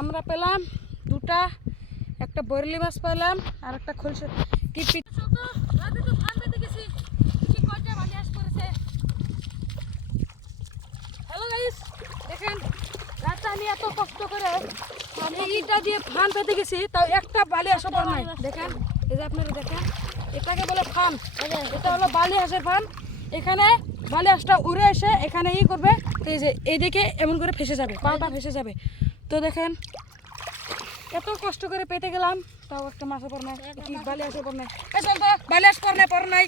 আমরা পেলাম দুটা, একটা বরলি মাছ পেলাম আর একটা খলসে কি হ্যালো গাইস, দেখেন রাতে আমি এত কষ্ট করে আমি ইটা দিয়ে ফান পেতে গেছি, তাও একটা বালি আসা পর নাই। দেখেন এই যে আপনারা দেখেন, এটাকে বলে ফান, এটা হলো বালি হাঁসের ফান। এখানে বালি হাঁসটা উড়ে এসে এখানে করবে, এই যে এইদিকে এমন করে ফেসে যাবে, পাটা ফেসে যাবে। তো দেখেন এত কষ্ট করে পেতে গেলাম, তাও একটা মাছ পর নাই, কি বালি হাঁসের পর নাই। এই চল তো, বালি হাঁস পর নাই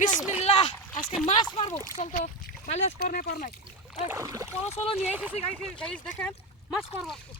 বিসমিল্লাহ, আজকে মাছ মারবো। চল তো, বালি হাঁস পর নাই চলো নিয়ে এসেছি গাইস, দেখেন মাছ মারবো আজকে।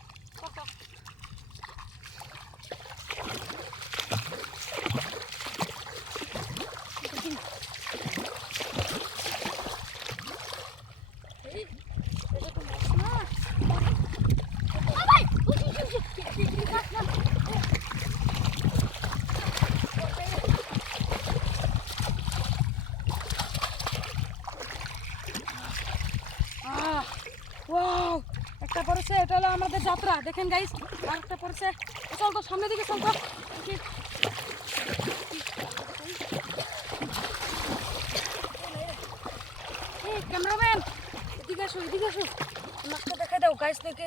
একটা পড়েছে, এটা হলো আমাদের যাত্রা। দেখেন গাইস, আর একটা পড়েছে। চল তো সামনের দিকে, চল তো। ক্যামেরাম্যান এদিকে আসো, মাছটা দেখা দাও গাইস, দেখে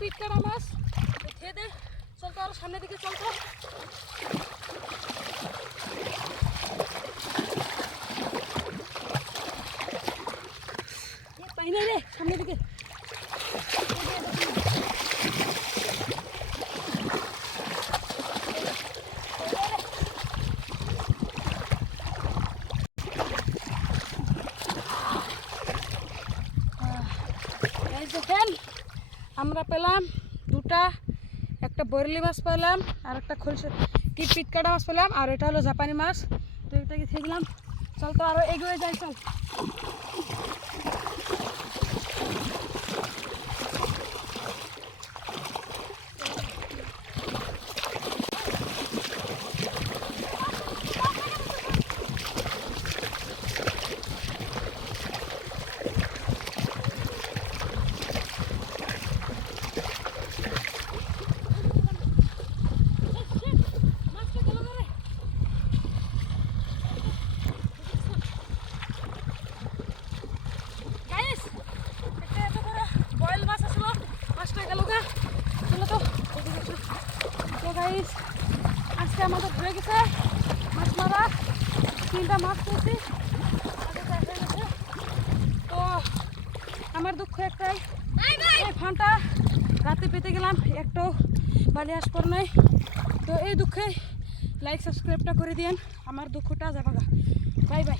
পিট কাটা মাছ খেয়ে দে। চল তো আরো সামনের দিকে, চল তো। পাই নাই রে, সামনের দিকে। দেখেন আমরা পেলাম দুটা, একটা বরলি মাছ পেলাম আর একটা খলসে কি পিট কাটা মাছ পেলাম, আর এটা হলো জাপানি মাছ। তো এটাকে খেয়ে দিলাম। চল তো আরো এগিয়ে যাই, চল। আজকে আমাদের হয়ে গেছে মাছ মারা, 3টা মাছ পেয়েছি। তো আমার দুঃখ একটাই, এই ফানটা রাতে পেতে গেলাম, একটাও বালি হাঁস পর নাই। তো এই দুঃখে লাইক সাবস্ক্রাইবটা করে দিয়েন, আমার দুঃখটা যাবা। Bye bye.